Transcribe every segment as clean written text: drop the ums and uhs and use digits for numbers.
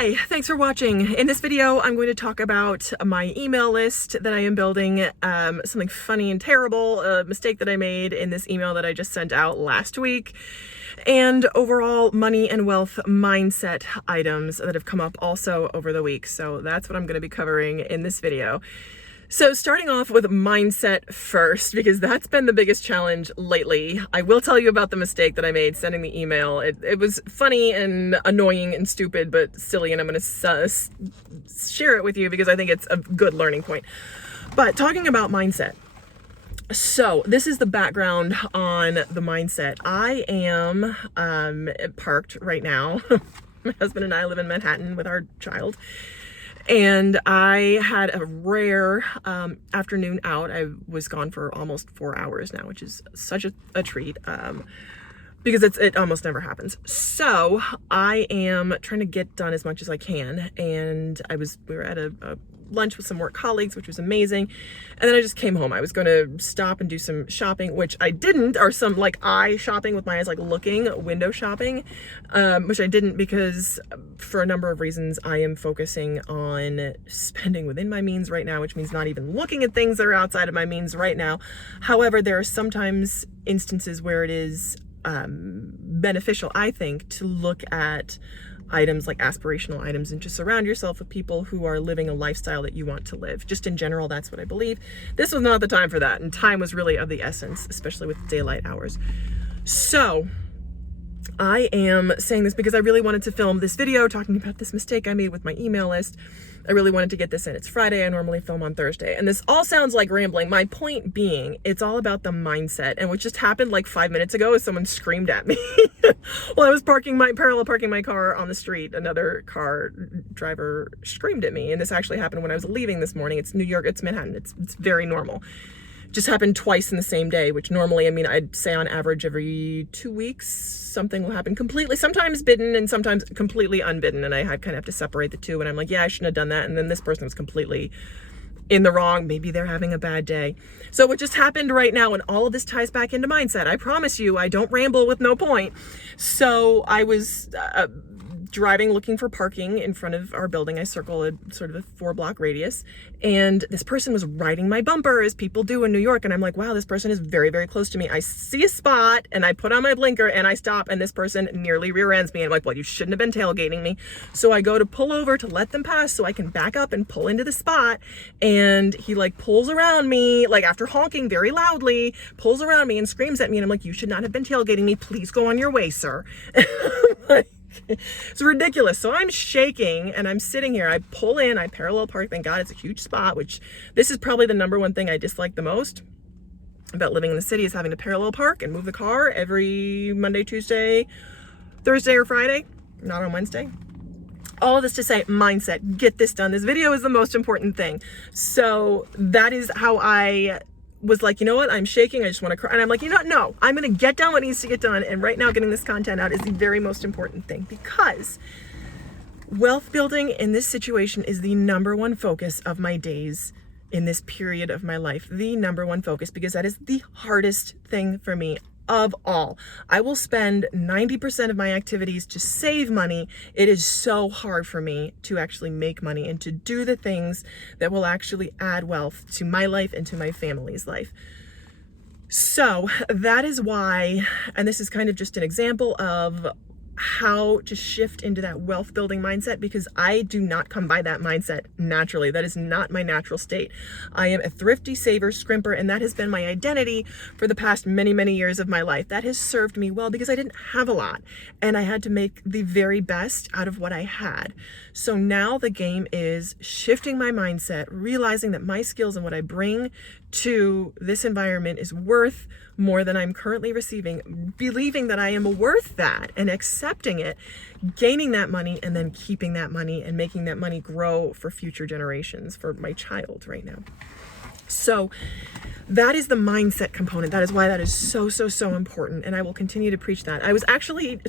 Hi, thanks for watching. In this video, I'm going to talk about my email list that I am building, something funny and terrible, a mistake that I made in this email that I just sent out last week, and overall money and wealth mindset items that have come up also over the week. So that's what I'm going to be covering in this video. So starting off with mindset first, because that's been the biggest challenge lately. I will tell you about the mistake that I made sending the email. It was funny and annoying and stupid, but silly, and I'm going to share it with you because I think it's a good learning point. But talking about mindset. So this is the background on the mindset. I am parked right now. My husband and I live in Manhattan with our child. And I had a rare afternoon out. I was gone for almost 4 hours now, which is such a treat because it almost never happens. So I am trying to get done as much as I can. And we were at a lunch with some work colleagues, which was amazing. And then I just came home. I was going to stop and do some shopping, which I didn't, or some like eye shopping with my eyes, like looking, window shopping, which I didn't because for a number of reasons, I am focusing on spending within my means right now, which means not even looking at things that are outside of my means right now. However, there are sometimes instances where it is beneficial, I think, to look at items like aspirational items and to surround yourself with people who are living a lifestyle that you want to live. Just in general, that's what I believe. This was not the time for that, and time was really of the essence, especially with daylight hours. So I am saying this because I really wanted to film this video talking about this mistake I made with my email list. I really wanted to get this in. It's Friday. I normally film on Thursday. And this all sounds like rambling. My point being, it's all about the mindset. And what just happened like 5 minutes ago is someone screamed at me while I was parallel parking my car on the street. Another car driver screamed at me. And this actually happened when I was leaving this morning. It's New York, it's Manhattan. It's very normal. Just happened twice in the same day, which normally, I mean, I'd say on average every 2 weeks, something will happen completely, sometimes bidden and sometimes completely unbidden. And I kind of have to separate the two. And I'm like, yeah, I shouldn't have done that. And then this person was completely in the wrong. Maybe they're having a bad day. So what just happened right now, and all of this ties back into mindset. I promise you, I don't ramble with no point. So I was driving, looking for parking in front of our building. I circle a sort of a 4-block radius, and this person was riding my bumper as people do in New York. And I'm like, wow, this person is very, very close to me. I see a spot and I put on my blinker and I stop, and this person nearly rear ends me. And I'm like, well, you shouldn't have been tailgating me. So I go to pull over to let them pass so I can back up and pull into the spot. And he like pulls around me, like after honking very loudly, pulls around me and screams at me. And I'm like, you should not have been tailgating me. Please go on your way, sir. It's ridiculous. So I'm shaking and I'm sitting here. I pull in, I parallel park. Thank God it's a huge spot, which this is probably the number one thing I dislike the most about living in the city, is having to parallel park and move the car every Monday, Tuesday, Thursday, or Friday, not on Wednesday. All of this to say, mindset, get this done. This video is the most important thing. So that is how I was like, you know what, I'm shaking, I just want to cry. And I'm like, you know what, no, I'm going to get done what needs to get done. And right now, getting this content out is the very most important thing, because wealth building in this situation is the number one focus of my days in this period of my life. The number one focus, because that is the hardest thing for me of all. I will spend 90% of my activities to save money. It is so hard for me to actually make money and to do the things that will actually add wealth to my life and to my family's life. So that is why, and this is kind of just an example of how to shift into that wealth building mindset, because I do not come by that mindset naturally. That is not my natural state. I am a thrifty saver, scrimper, and that has been my identity for the past many, many years of my life. That has served me well because I didn't have a lot and I had to make the very best out of what I had. So now the game is shifting my mindset, realizing that my skills and what I bring to this environment is worth more than I'm currently receiving, believing that I am worth that and accepting it, gaining that money, and then keeping that money and making that money grow for future generations, for my child right now. So that is the mindset component. That is why that is so, so, so important. And I will continue to preach that. I was actually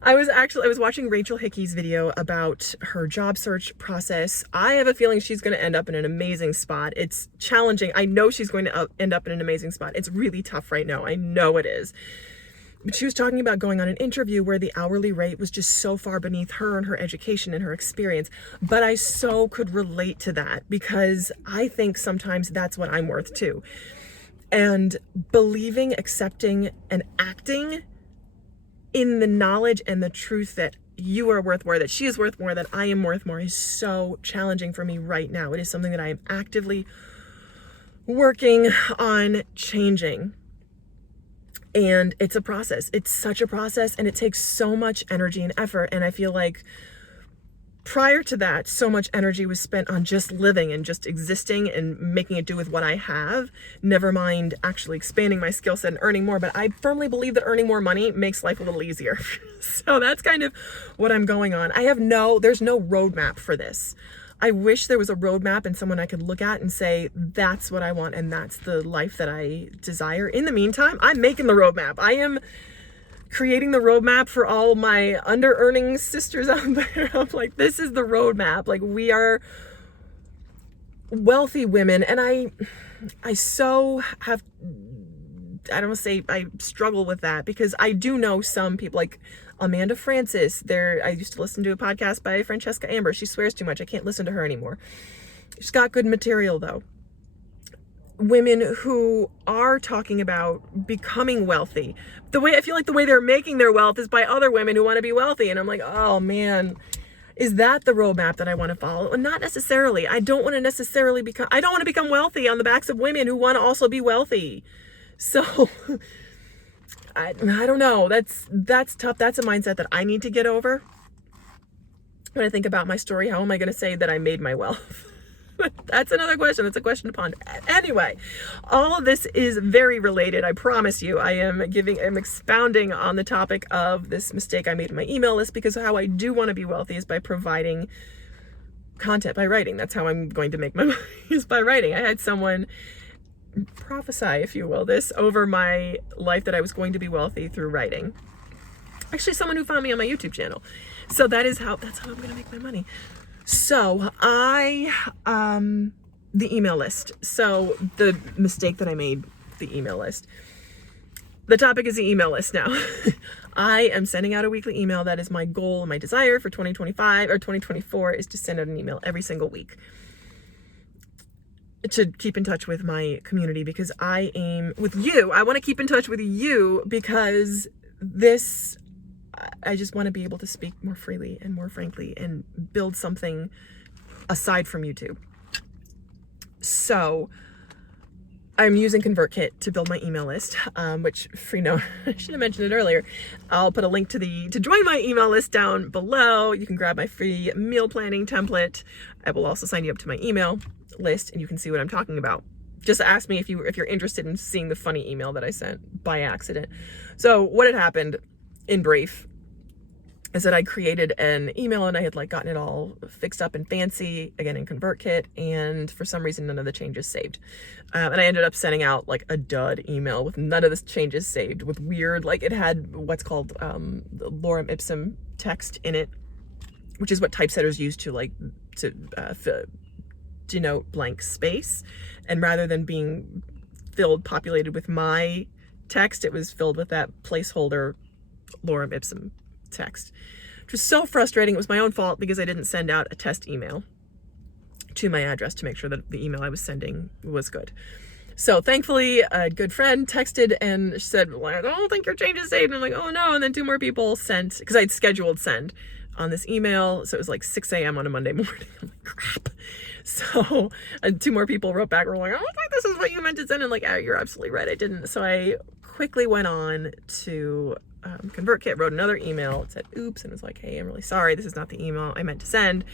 I was watching Rachel Hickey's video about her job search process. I have a feeling she's going to end up in an amazing spot. It's challenging. I know she's going to end up in an amazing spot. It's really tough right now. I know it is. But she was talking about going on an interview where the hourly rate was just so far beneath her and her education and her experience. But I so could relate to that because I think sometimes that's what I'm worth too. And believing, accepting, and acting in the knowledge and the truth that you are worth more, that she is worth more, that I am worth more is so challenging for me right now. It is something that I am actively working on changing. And it's a process. It's such a process, and it takes so much energy and effort. And I feel like prior to that, so much energy was spent on just living and just existing and making it do with what I have, never mind actually expanding my skill set and earning more. But I firmly believe that earning more money makes life a little easier. So that's kind of what I'm going on. There's no roadmap for this. I wish there was a roadmap and someone I could look at and say, that's what I want and that's the life that I desire. In the meantime, I'm making the roadmap. I am creating the roadmap for all my under-earning sisters out there. I'm like, this is the roadmap. Like, we are wealthy women, and I so have, I don't want to say I struggle with that, because I do know some people like Amanda Francis. I used to listen to a podcast by Francesca Amber. She swears too much. I can't listen to her anymore. She's got good material though. Women who are talking about becoming wealthy. I feel like the way they're making their wealth is by other women who want to be wealthy. And I'm like, oh man, is that the roadmap that I want to follow? And not necessarily. I don't want to become wealthy on the backs of women who want to also be wealthy. So I don't know. That's tough. That's a mindset that I need to get over. When I think about my story, how am I going to say that I made my wealth? That's another question. That's a question to ponder. Anyway, all of this is very related. I promise you. I'm expounding on the topic of this mistake I made in my email list, because how I do want to be wealthy is by providing content, by writing. That's how I'm going to make my money, is by writing. I had someone prophesy, if you will, this over my life, that I was going to be wealthy through writing. Actually, someone who found me on my YouTube channel. So that's how I'm going to make my money. So the email list. So the mistake that I made, the email list. The topic is the email list now. I am sending out a weekly email. That is my goal and my desire for 2025 or 2024, is to send out an email every single week to keep in touch with my community, because I aim with you. I want to keep in touch with you because I just want to be able to speak more freely and more frankly and build something aside from YouTube. So I'm using ConvertKit to build my email list, which, free note, I should have mentioned it earlier. I'll put a link to join my email list down below. You can grab my free meal planning template. I will also sign you up to my email list, and you can see what I'm talking about. Just ask me if you're interested in seeing the funny email that I sent by accident. So what had happened, in brief, is that I created an email and I had gotten it all fixed up and fancy, again in ConvertKit, and for some reason none of the changes saved. And I ended up sending out a dud email with none of the changes saved, with weird, it had what's called lorem ipsum text in it, which is what typesetters use to denote blank space. And rather than being populated with my text, it was filled with that placeholder lorem ipsum text, which was so frustrating. It was my own fault because I didn't send out a test email to my address to make sure that the email I was sending was good. So thankfully, a good friend texted and said, well, I don't think your change is saved. And I'm like, oh no. And then 2 more people sent, because I'd scheduled send on this email. So it was 6 a.m. on a Monday morning. I'm like, crap. So 2 more people wrote back, were like, I don't think this is what you meant to send. And you're absolutely right, I didn't. So I quickly went on to ConvertKit, wrote another email. It said, oops, and was like, hey, I'm really sorry. This is not the email I meant to send.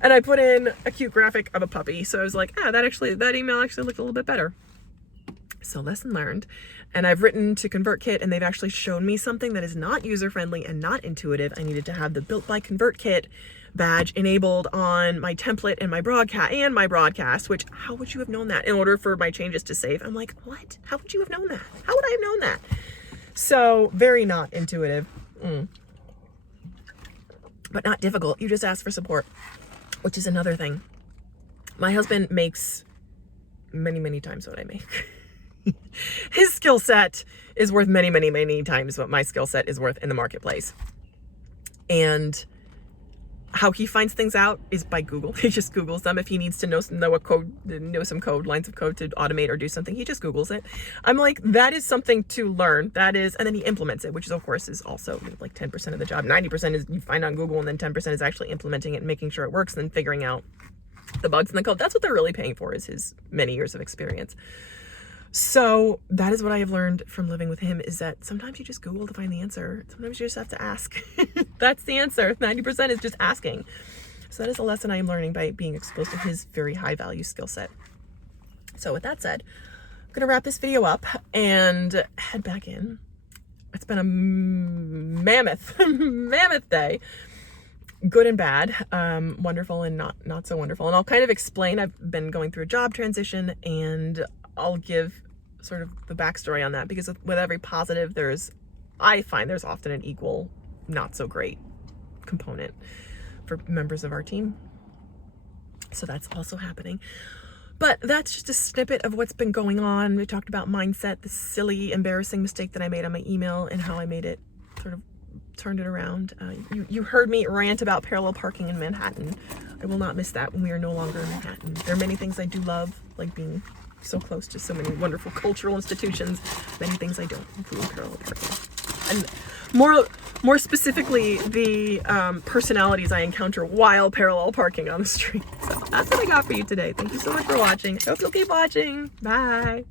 And I put in a cute graphic of a puppy. So I was like, that email actually looked a little bit better. So lesson learned. And I've written to ConvertKit, and they've actually shown me something that is not user-friendly and not intuitive. I needed to have the Built by ConvertKit badge enabled on my template and my broadcast, which, how would you have known that in order for my changes to save? I'm like, what? How would you have known that? How would I have known that? So very not intuitive, but not difficult. You just ask for support, which is another thing. My husband makes many, many times what I make. His skill set is worth many, many, many times what my skill set is worth in the marketplace. And how he finds things out is by Google. He just Googles them. If he needs to know some code, lines of code to automate or do something, he just Googles it. I'm like, that is something to learn. That is, and then he implements it, which is, of course, is also like 10% of the job. 90% is you find on Google, and then 10% is actually implementing it and making sure it works, and then figuring out the bugs in the code. That's what they're really paying for, is his many years of experience. So that is what I have learned from living with him, is that sometimes you just Google to find the answer. Sometimes you just have to ask. That's the answer. 90% is just asking. So that is a lesson I am learning by being exposed to his very high value skill set. So with that said, I'm going to wrap this video up and head back in. It's been a mammoth day. Good and bad, wonderful and not so wonderful. And I'll kind of explain. I've been going through a job transition, and I'll give sort of the backstory on that, because with every positive, I find there's often an equal not so great component for members of our team. So that's also happening. But that's just a snippet of what's been going on. We talked about mindset, the silly, embarrassing mistake that I made on my email, and how I made it sort of turned it around. You heard me rant about parallel parking in Manhattan. I will not miss that when we are no longer in Manhattan. There are many things I do love, like being so close to so many wonderful cultural institutions. Many things I don't, including parallel parking. And more specifically, the personalities I encounter while parallel parking on the street. So that's what I got for you today. Thank you so much for watching. I hope you'll keep watching. Bye.